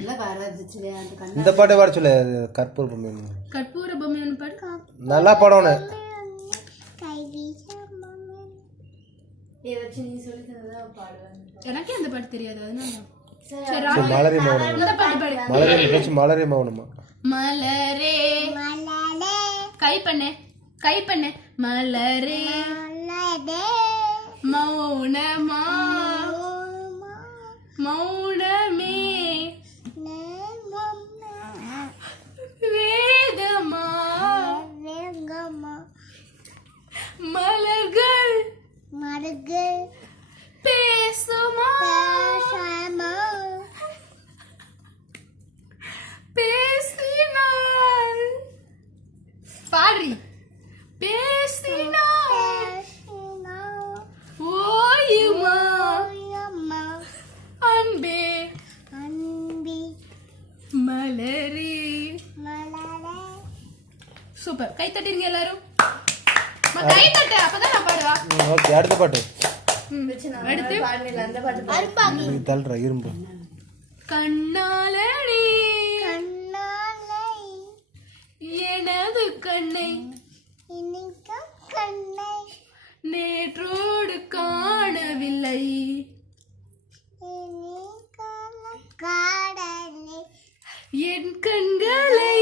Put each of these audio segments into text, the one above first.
இந்த பாட்டை பாட சொல்லு. கற்பூர பொம்மை. கற்பூர பொம்மைன்னு பாடு. நல்லா பாடணும். எனக்கே அந்த பாட்டு தெரியாது. அதனால மலரே மௌனம். மலரே மௌனமா. மலரே கை பண்ணு கை பண்ணு. மலரே மௌனமா மௌனமே வேதமா மலர்கள் பேசுமா பேசினாள் பாடி பேசினாள் ஓயுமா அன்பே மலரே. சூப்பர். கை தட்டிருங்க எல்லாரும். கை தட்டு அப்பதான் நான் பாடுவா. ஓகே அடுத்த பாட்டு. அடுத்து தள்ளுற இரும்பு. கண்ணாலடி எனது கண்ணை நேற்றோடு காணவில்லை என் கண்களை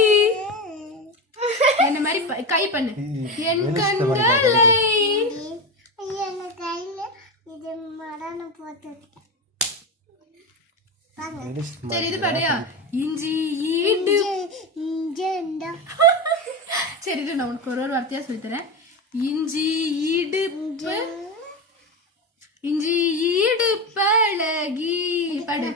என்ன மாதிரி கை பண்ணு. என் கண்களை சரி இது பாடியா. இஞ்சி ஈடு. சரி நான் உனக்கு ஒரு வார்த்தையா சொல்லித்தரேன். இஞ்சி இடுப்பு இஞ்சி ஈடு பழகி பாடு.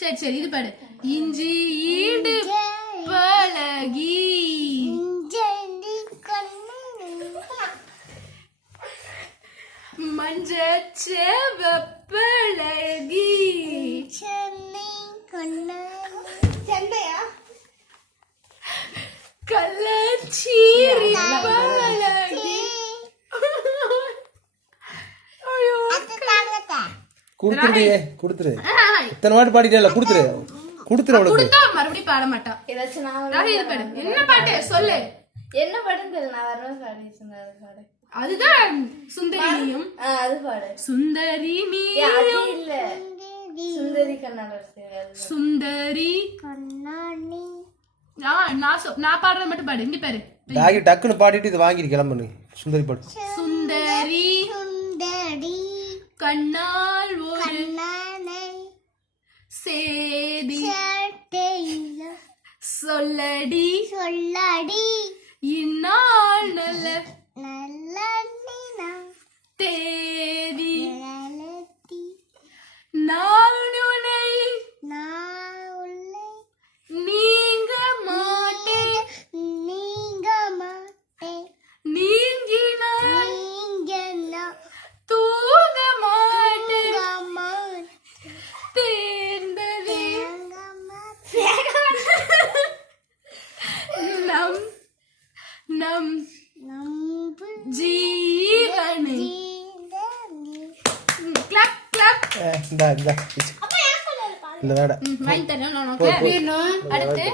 சரி சரி இது பாடு. இஞ்சி ஈடு பழகி மஞ்சச்செவப்பழகி கள்ளச்சீரி பழகி. குடுத்துரு குடுத்துரு. இத்தனை வாட்டி பாடிட்டே குடுத்துரு குடுத்துரு. அவளுக்கு மறுபடியும் பாட மாட்டா. என்ன பாட்டு சொல்லு. என்ன பாட்டுன்னு தெரியல. நான் வரணும் பாடி. அதுதான் சுந்தரியும். அது பாடு. சுந்தரி நீ இல்ல சுந்தரி கண்ணாடி. சுந்தரி கண்ணாடி. நான் பாடுறது மட்டும் பாடு. இங்க பாரு. டக்குன்னு பாடிட்டு இது வாங்கிட்டு கிளம்பு. சுந்தரி பாடு. சுந்தரி கண்ணால் ஒரு சேதி சொல்லடி இந்நாள் நல்ல தேதி நான் உன்னை நீங்க மாட்டேன் நீங்கினால் தூங்க மாட்டேன் தேர்ந்ததே நம் நம் ஜீவனை. Clap clap. இந்த வேட வாங்கி தரேன். அடுத்து